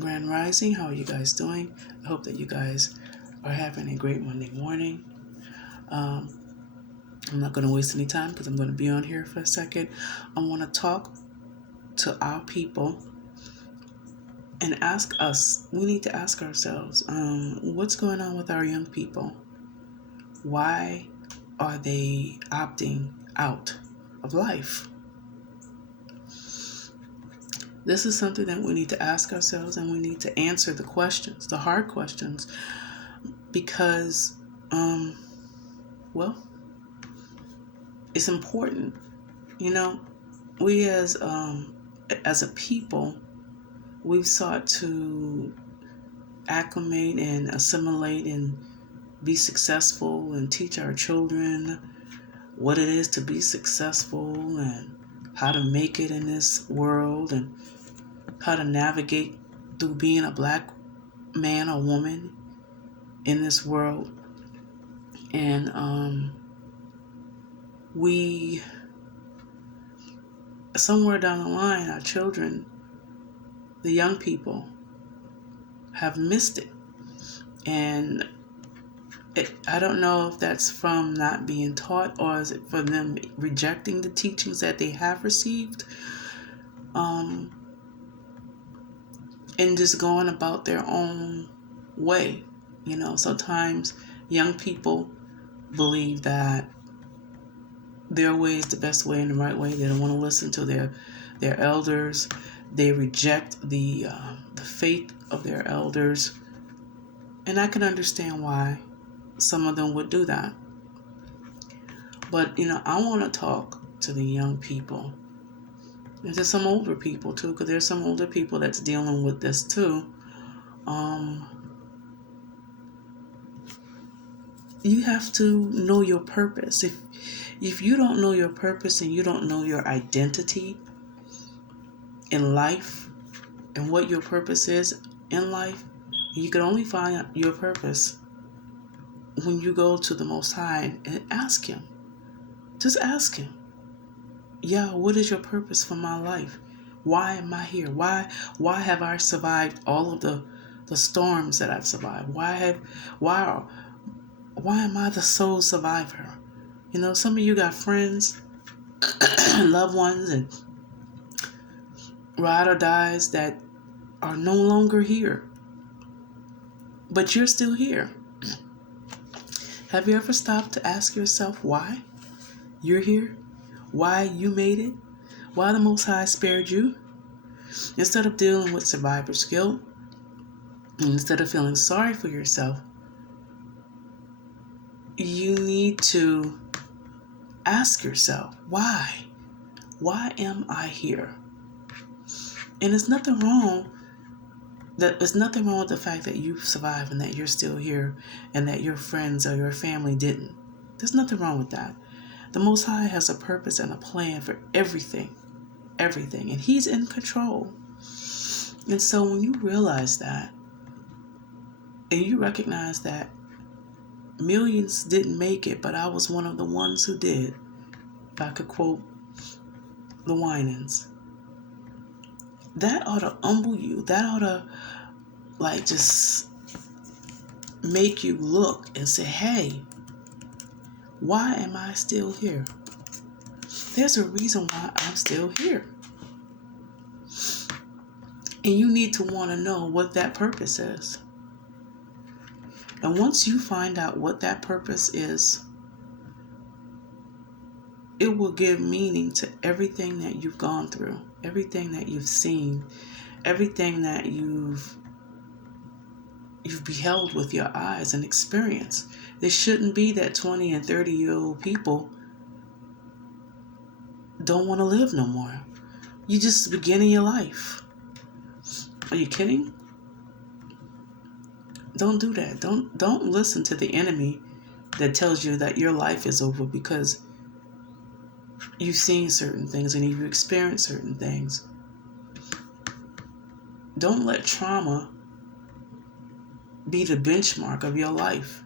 Grand Rising, how are you guys doing? I hope that you guys are having a great Monday morning. Um, I'm not going to waste any time because I'm going to be on here for a second. I want to talk to our people and we need to ask ourselves, what's going on with our young people? Why are they opting out of life? This is something that we need to ask ourselves, and we need to answer the questions, the hard questions, because, well, it's important. You know, we as a people, we've sought to acclimate and assimilate and be successful and teach our children what it is to be successful and how to make it in this world and how to navigate through being a black man or woman in this world. And we, somewhere down the line, our children, the young people, have missed it. And I don't know if that's from not being taught, or is it for them rejecting the teachings that they have received, and just going about their own way. You know, sometimes young people believe that their way is the best way and the right way. They don't want to listen to their elders. They reject the faith of their elders. And I can understand why some of them would do that. But, I want to talk to the young people. And to some older people, too, because there's some older people that's dealing with this, too. You have to know your purpose. If you don't know your purpose and you don't know your identity in life and what your purpose is in life, you can only find your purpose when you go to the Most High and ask Him. Just ask Him. Yeah, what is your purpose for my life? Why am I here? Why have I survived all of the storms that I've survived? Why am I the sole survivor? Some of you got friends, loved ones, and ride or dies that are no longer here. But you're still here. Have you ever stopped to ask yourself why you're here? Why you made it? Why the Most High spared you? Instead of dealing with survivor's guilt, instead of feeling sorry for yourself, you need to ask yourself, why? Why am I here? And there's nothing wrong with the fact that you've survived and that you're still here and that your friends or your family didn't. There's nothing wrong with that. The Most High has a purpose and a plan for everything, and He's in control. And so when you realize that, and you recognize that millions didn't make it, but I was one of the ones who did, if I could quote the Winans, that ought to humble you. That ought to just make you look and say, hey, why am I still here? There's a reason why I'm still here. And you need to want to know what that purpose is. And once you find out what that purpose is, it will give meaning to everything that you've gone through, everything that you've seen, everything that you've beheld with your eyes and experienced. It shouldn't be that 20 and 30-year-old people don't want to live no more. You're just beginning your life. Are you kidding? Don't do that. Don't listen to the enemy that tells you that your life is over because you've seen certain things and you've experienced certain things. Don't let trauma be the benchmark of your life.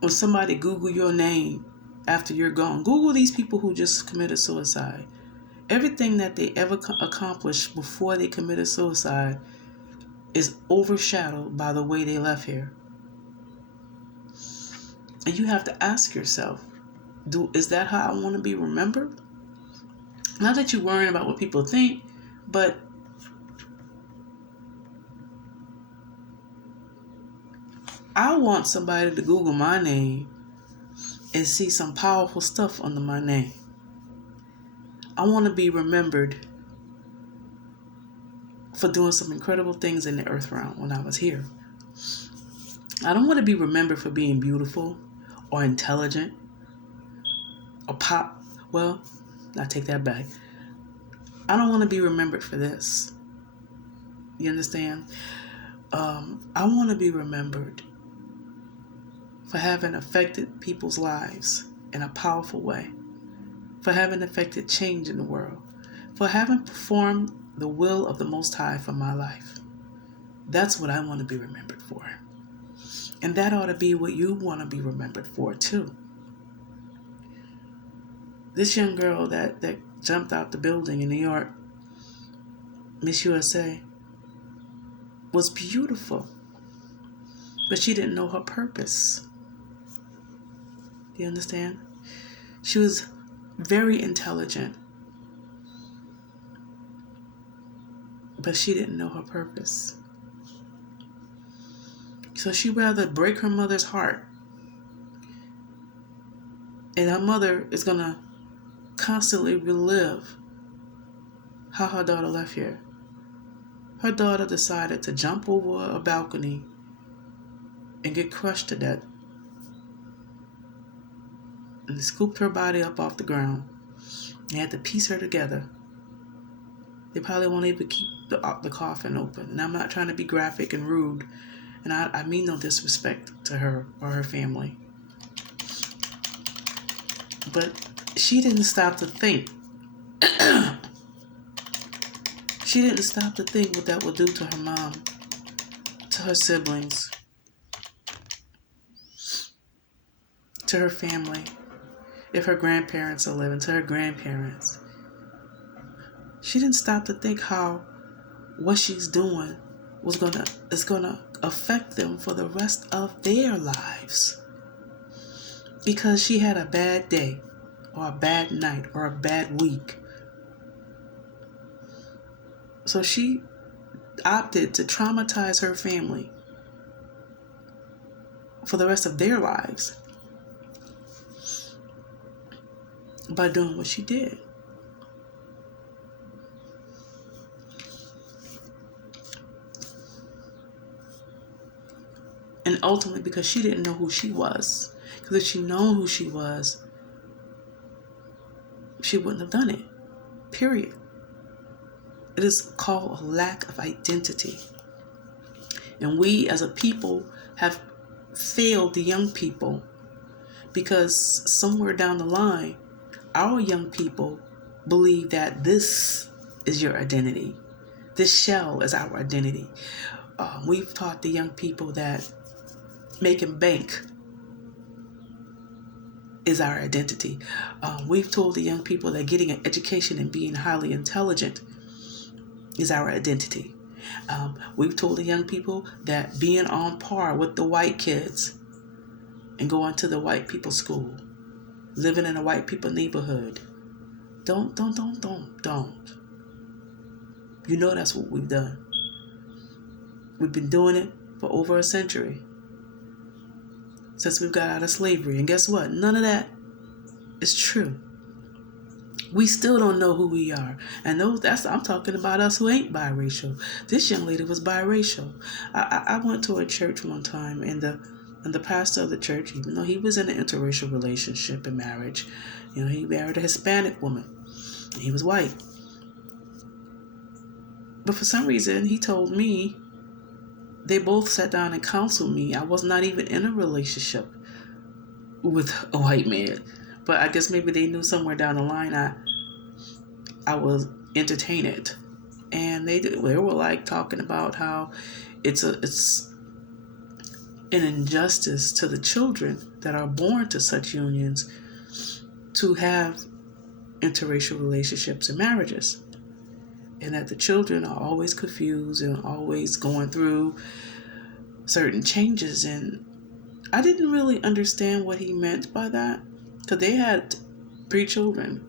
When somebody Google your name after you're gone, Google these people who just committed suicide Everything that they ever accomplished before they committed suicide is overshadowed by the way they left here. And you have to ask yourself, is that how I want to be remembered? Not that you're worrying about what people think, but I want somebody to Google my name and see some powerful stuff under my name. I want to be remembered for doing some incredible things in the earth realm when I was here. I don't want to be remembered for being beautiful or intelligent or pop. Well, I take that back. I don't want to be remembered for this. You understand? I want to be remembered for having affected people's lives in a powerful way, for having affected change in the world, for having performed the will of the Most High for my life. That's what I want to be remembered for. And that ought to be what you want to be remembered for too. This young girl that jumped out the building in New York, Miss USA, was beautiful, but she didn't know her purpose. Do you understand? She was very intelligent, but she didn't know her purpose. So she'd rather break her mother's heart. And her mother is going to constantly relive how her daughter left here. Her daughter decided to jump over a balcony and get crushed to death. And they scooped her body up off the ground. They had to piece her together. They probably won't even keep the coffin open. And I'm not trying to be graphic and rude. And I mean no disrespect to her or her family. But she didn't stop to think. She didn't stop to think what that would do to her mom, to her siblings, to her family, if her grandparents are living, to her grandparents. She didn't stop to think how what she's doing is gonna affect them for the rest of their lives. Because she had a bad day, or a bad night, or a bad week. So she opted to traumatize her family for the rest of their lives by doing what she did. And ultimately because she didn't know who she was. Because if she'd known who she was, she wouldn't have done it. Period. It is called a lack of identity. And we as a people have failed the young people because somewhere down the line, our young people believe that this is your identity. This shell is our identity. We've taught the young people that making bank is our identity. We've told the young people that getting an education and being highly intelligent is our identity. We've told the young people that being on par with the white kids and going to the white people's school, living in a white people neighborhood. Don't. You know that's what we've done. We've been doing it for over a century. Since we've got out of slavery. And guess what? None of that is true. We still don't know who we are. And I'm talking about us who ain't biracial. This young lady was biracial. I went to a church one time, and the pastor of the church, even though he was in an interracial relationship and marriage, he married a Hispanic woman. And he was white. But for some reason, he told me, they both sat down and counseled me. I was not even in a relationship with a white man. But I guess maybe they knew somewhere down the line I was entertain it. And they were like talking about how it's an injustice to the children that are born to such unions to have interracial relationships and marriages. And that the children are always confused and always going through certain changes. And I didn't really understand what he meant by that, because they had 3 children.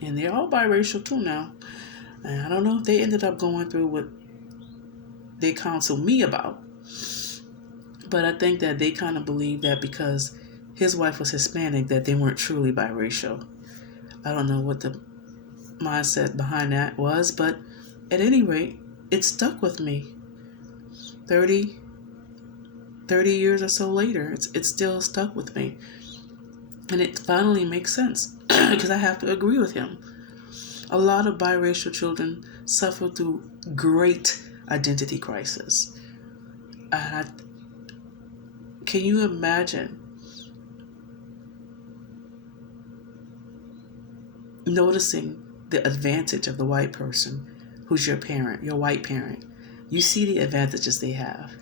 And they're all biracial too now. And I don't know if they ended up going through what they counsel me about. But I think that they kind of believe that because his wife was Hispanic, that they weren't truly biracial. I don't know what the mindset behind that was, but at any rate, it stuck with me. 30 years or so later, it's still stuck with me. And it finally makes sense, because I have to agree with him. A lot of biracial children suffer through great identity crisis. Can you imagine noticing the advantage of the white person who's your parent, your white parent? You see the advantages they have.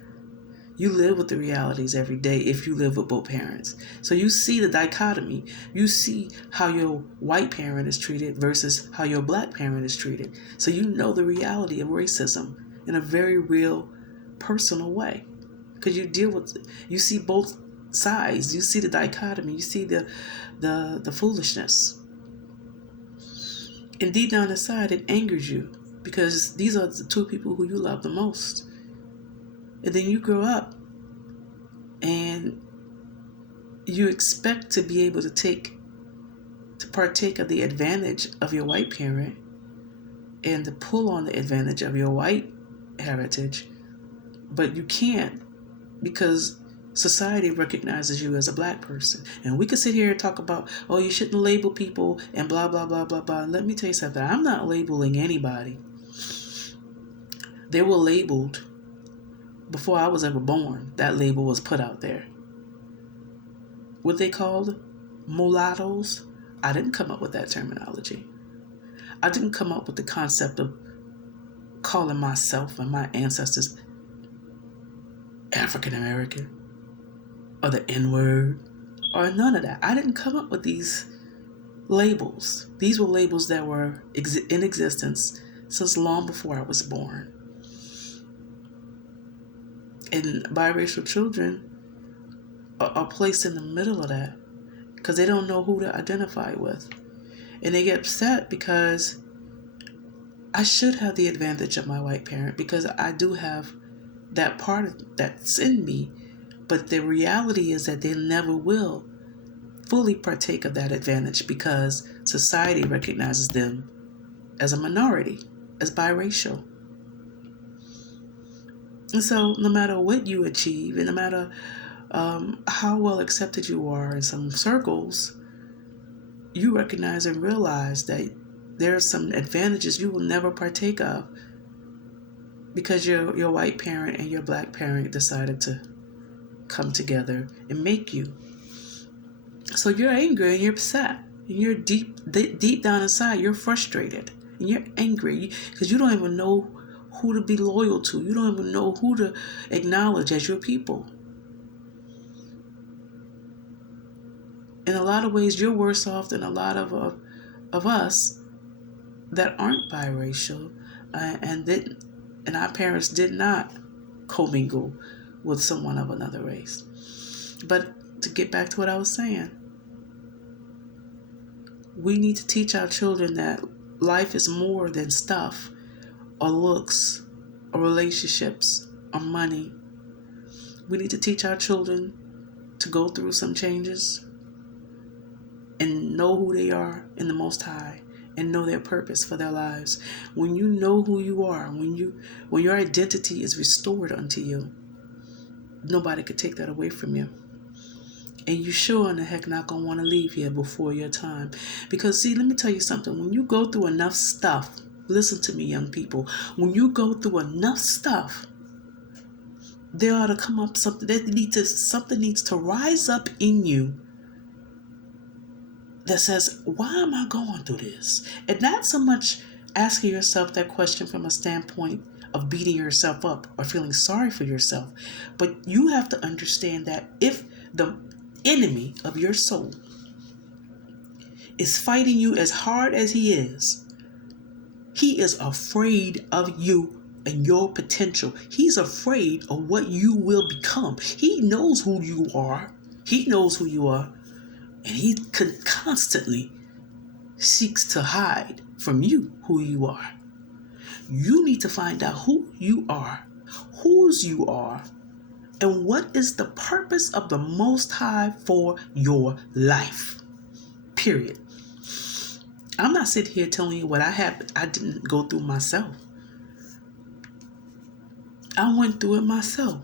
You live with the realities every day if you live with both parents. So you see the dichotomy. You see how your white parent is treated versus how your black parent is treated. So you know the reality of racism in a very real, personal way. Because you see both sides. You see the dichotomy. You see the foolishness. And deep down inside, it angers you, because these are the 2 people who you love the most. And then you grow up and you expect to be able to partake of the advantage of your white parent and to pull on the advantage of your white heritage, but you can't, because society recognizes you as a black person. And we could sit here and talk about, oh, you shouldn't label people and blah, blah, blah, blah, blah. Let me tell you something. I'm not labeling anybody. They were labeled before I was ever born. That label was put out there. What they called mulattoes, I didn't come up with that terminology. I didn't come up with the concept of calling myself and my ancestors African American or the N-word or none of that. I didn't come up with these labels. These were labels that were in existence since long before I was born. And biracial children are placed in the middle of that because they don't know who to identify with. And they get upset because I should have the advantage of my white parent, because I do have that part that's in me. But the reality is that they never will fully partake of that advantage because society recognizes them as a minority, as biracial. And so no matter what you achieve, and no matter how well accepted you are in some circles, you recognize and realize that there are some advantages you will never partake of because your white parent and your black parent decided to come together and make you. So you're angry and you're upset. And you're deep down inside, you're frustrated and you're angry because you don't even know who to be loyal to. You don't even know who to acknowledge as your people. In a lot of ways, you're worse off than a lot of us that aren't biracial, and our parents did not commingle with someone of another race. But to get back to what I was saying, we need to teach our children that life is more than stuff or looks or relationships or money. We need to teach our children to go through some changes and know who they are in the Most High and know their purpose for their lives. When you know who you are, when your identity is restored unto you, nobody could take that away from you. And you sure in the heck not going to want to leave here before your time. Because see, let me tell you something. When you go through enough stuff, listen to me, young people. When you go through enough stuff, there ought to come up something. Something needs to rise up in you that says, why am I going through this? And not so much asking yourself that question from a standpoint of beating yourself up or feeling sorry for yourself. But you have to understand that if the enemy of your soul is fighting you as hard as he is afraid of you and your potential. He's afraid of what you will become. He knows who you are. He knows who you are. And he constantly seeks to hide from you who you are. You need to find out who you are, whose you are, and what is the purpose of the Most High for your life. Period. I'm not sitting here telling you what I didn't go through myself. I went through it myself.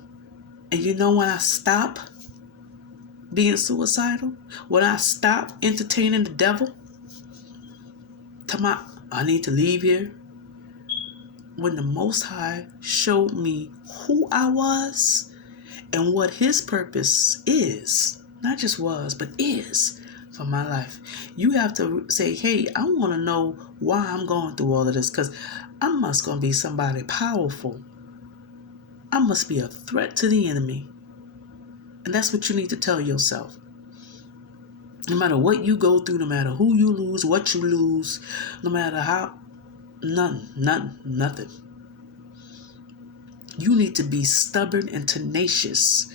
And you know when I stopped being suicidal? When I stopped entertaining the devil? I need to leave here. When the Most High showed me who I was and what his purpose is, not just was, but is for my life. You have to say, hey, I want to know why I'm going through all of this, because I must going to be somebody powerful. I must be a threat to the enemy. And that's what you need to tell yourself. No matter what you go through, no matter who you lose, what you lose, no matter how, nothing. You need to be stubborn and tenacious.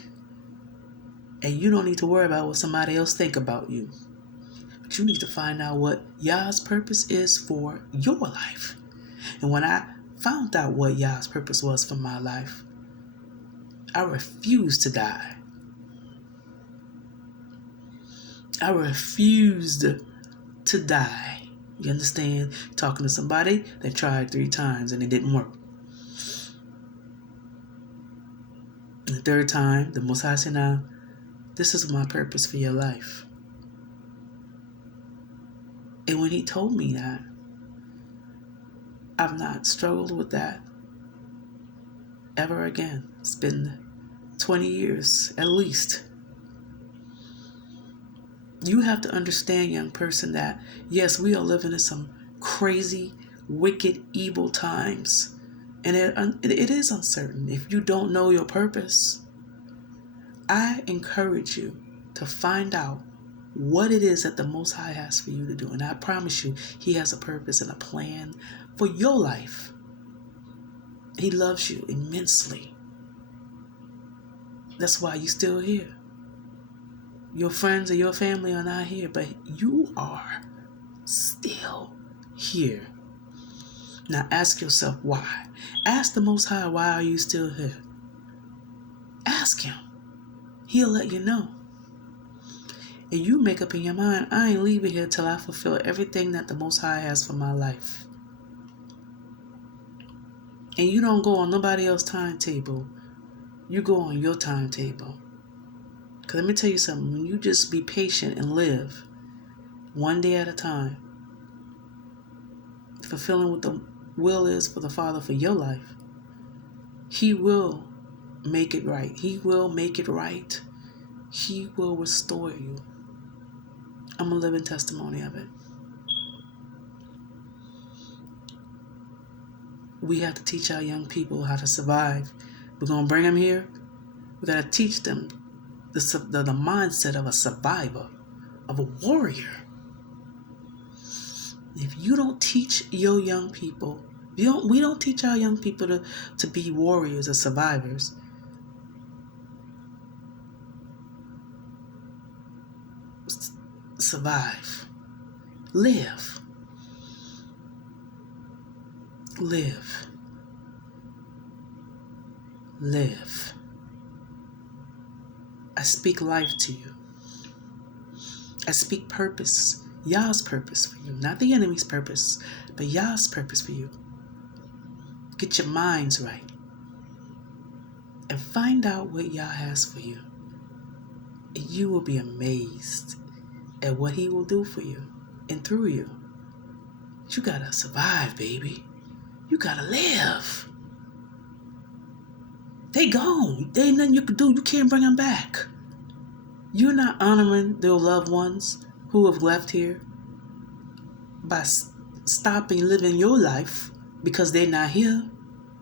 And you don't need to worry about what somebody else think about you. But you need to find out what Yah's purpose is for your life. And when I found out what Yah's purpose was for my life, I refused to die. I refused to die. You understand? Talking to somebody that tried 3 times and it didn't work. And the 3rd time, the Most High said, now, this is my purpose for your life. And when he told me that, I've not struggled with that ever again. It's been 20 years at least. You have to understand, young person, that yes, we are living in some crazy, wicked, evil times. And it is uncertain. If you don't know your purpose, I encourage you to find out what it is that the Most High has for you to do. And I promise you, he has a purpose and a plan for your life. He loves you immensely. That's why you're still here. Your friends or your family are not here, but you are still here. Now ask yourself why. Ask the Most High, why are you still here? Ask him. He'll let you know. And you make up in your mind, I ain't leaving here till I fulfill everything that the Most High has for my life. And you don't go on nobody else's timetable. You go on your timetable. Because let me tell you something. When you just be patient and live one day at a time, fulfilling what the will is for the Father for your life, he will make it right. He will make it right. He will restore you. I'm a living testimony of it. We have to teach our young people how to survive. We're going to bring them here. We got to teach them the mindset of a survivor, of a warrior. If you don't teach your young people, we don't teach our young people to be warriors or survivors. Survive. Live. Live. Live. I speak life to you. I speak purpose. Yah's purpose for you. Not the enemy's purpose, but Yah's purpose for you. Get your minds right. And find out what Yah has for you. And you will be amazed at what he will do for you and through you. You gotta survive, baby. You gotta live. They gone. There ain't nothing you can do. You can't bring them back. You're not honoring their loved ones who have left here by stopping living your life because they're not here.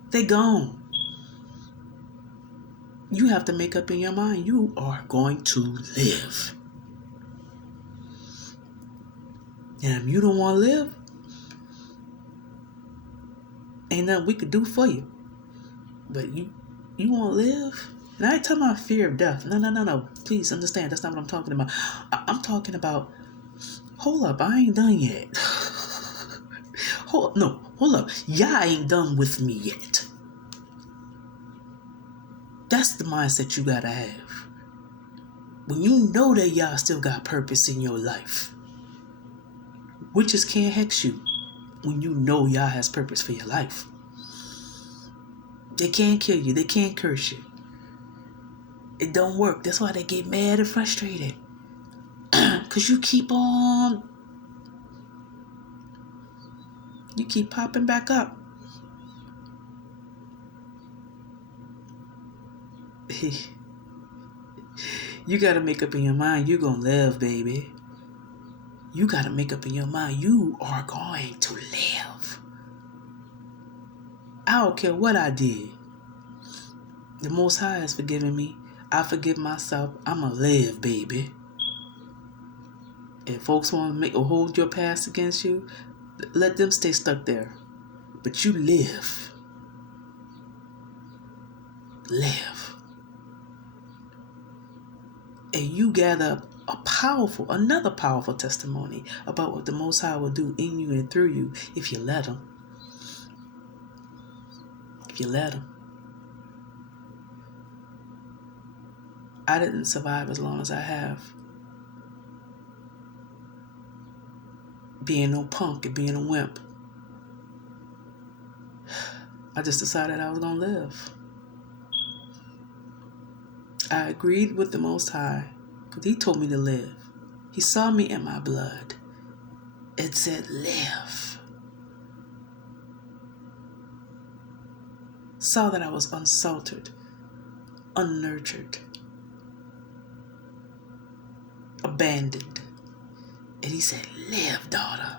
They gone. You have to make up in your mind, you are going to live. And if you don't want to live, ain't nothing we could do for you. But you want to live? And I ain't talking about fear of death. No. Please understand, that's not what I'm talking about. I'm talking about, hold up, I ain't done yet. Hold up. Y'all ain't done with me yet. That's the mindset you gotta have. When you know that y'all still got purpose in your life. Witches can't hex you when you know y'all has purpose for your life. They can't kill you. They can't curse you. It don't work. That's why they get mad and frustrated. Because you keep popping back up. You got to make up in your mind you're going to live, baby. You got to make up in your mind you are going to live. I don't care what I did. The Most High has forgiven me. I forgive myself. I'm going to live, baby. If folks want to make or hold your past against you, let them stay stuck there. But you live. Live. And you gather another powerful testimony about what the Most High will do in you and through you if you let Him. If you let Him. I didn't survive as long as I have. Being no punk and being a wimp. I just decided I was going to live. I agreed with the Most High because He told me to live. He saw me in my blood. It said live. Saw that I was unsalted, unnurtured, abandoned. And He said, live, daughter.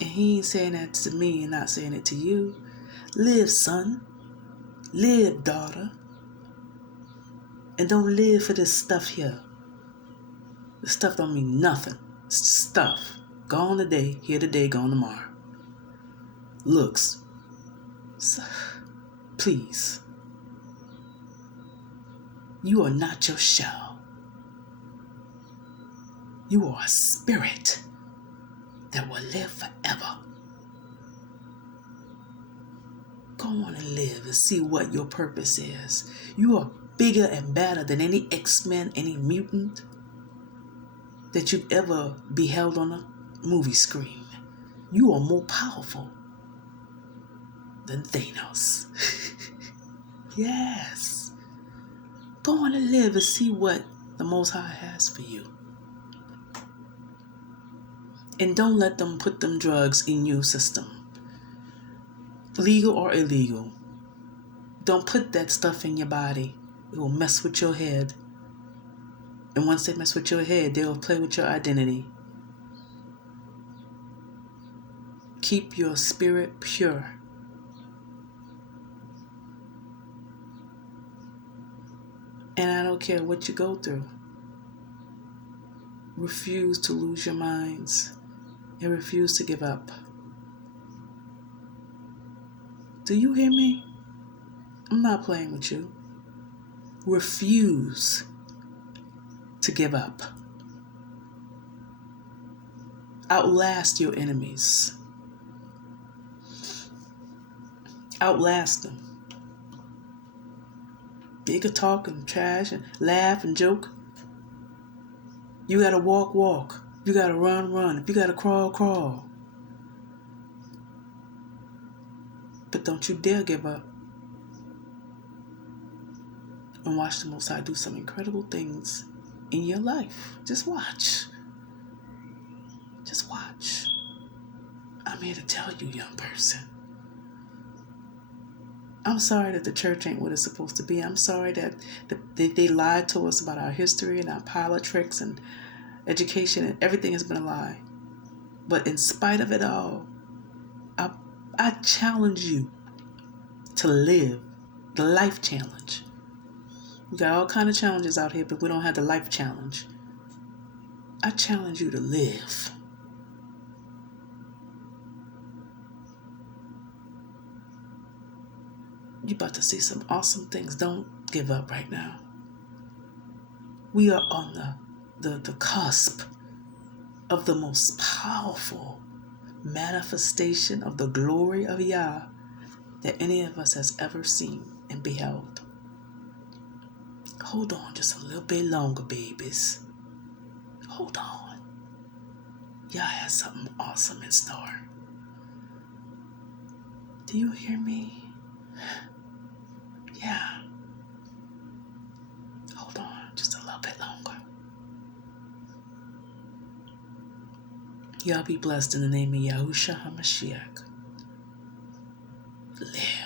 And He ain't saying that to me and not saying it to you. Live, son. Live, daughter. And don't live for this stuff here. This stuff don't mean nothing. It's just stuff. Gone today, here today, gone tomorrow. Looks. So, please. You are not your shell. You are a spirit that will live forever. Go on and live and see what your purpose is. You are bigger and better than any X-Men, any mutant that you've ever beheld on a movie screen. You are more powerful than Thanos. Yes. Go on and live and see what the Most High has for you. And don't let them put them drugs in your system. Legal or illegal. Don't put that stuff in your body. It will mess with your head. And once they mess with your head, they will play with your identity. Keep your spirit pure. And I don't care what you go through. Refuse to lose your minds and refuse to give up. Do you hear me? I'm not playing with you. Refuse to give up. Outlast your enemies. Outlast them. You could talk and trash and laugh and joke. You gotta walk. You gotta run. If you gotta crawl. But don't you dare give up. And watch the Most High do some incredible things in your life. Just watch. Just watch. I'm here to tell you, young person. I'm sorry that the church ain't what it's supposed to be. I'm sorry that they lied to us about our history and our politics and education, and everything has been a lie. But in spite of it all, I challenge you to live the life challenge. We got all kind of challenges out here, but we don't have the life challenge. I challenge you to live. You're about to see some awesome things. Don't give up right now. We are on the cusp of the most powerful manifestation of the glory of Yah that any of us has ever seen and beheld. Hold on just a little bit longer, babies. Hold on. Yah has something awesome in store. Do you hear me? Yeah. Hold on just a little bit longer. Y'all be blessed in the name of Yahushua HaMashiach. Live.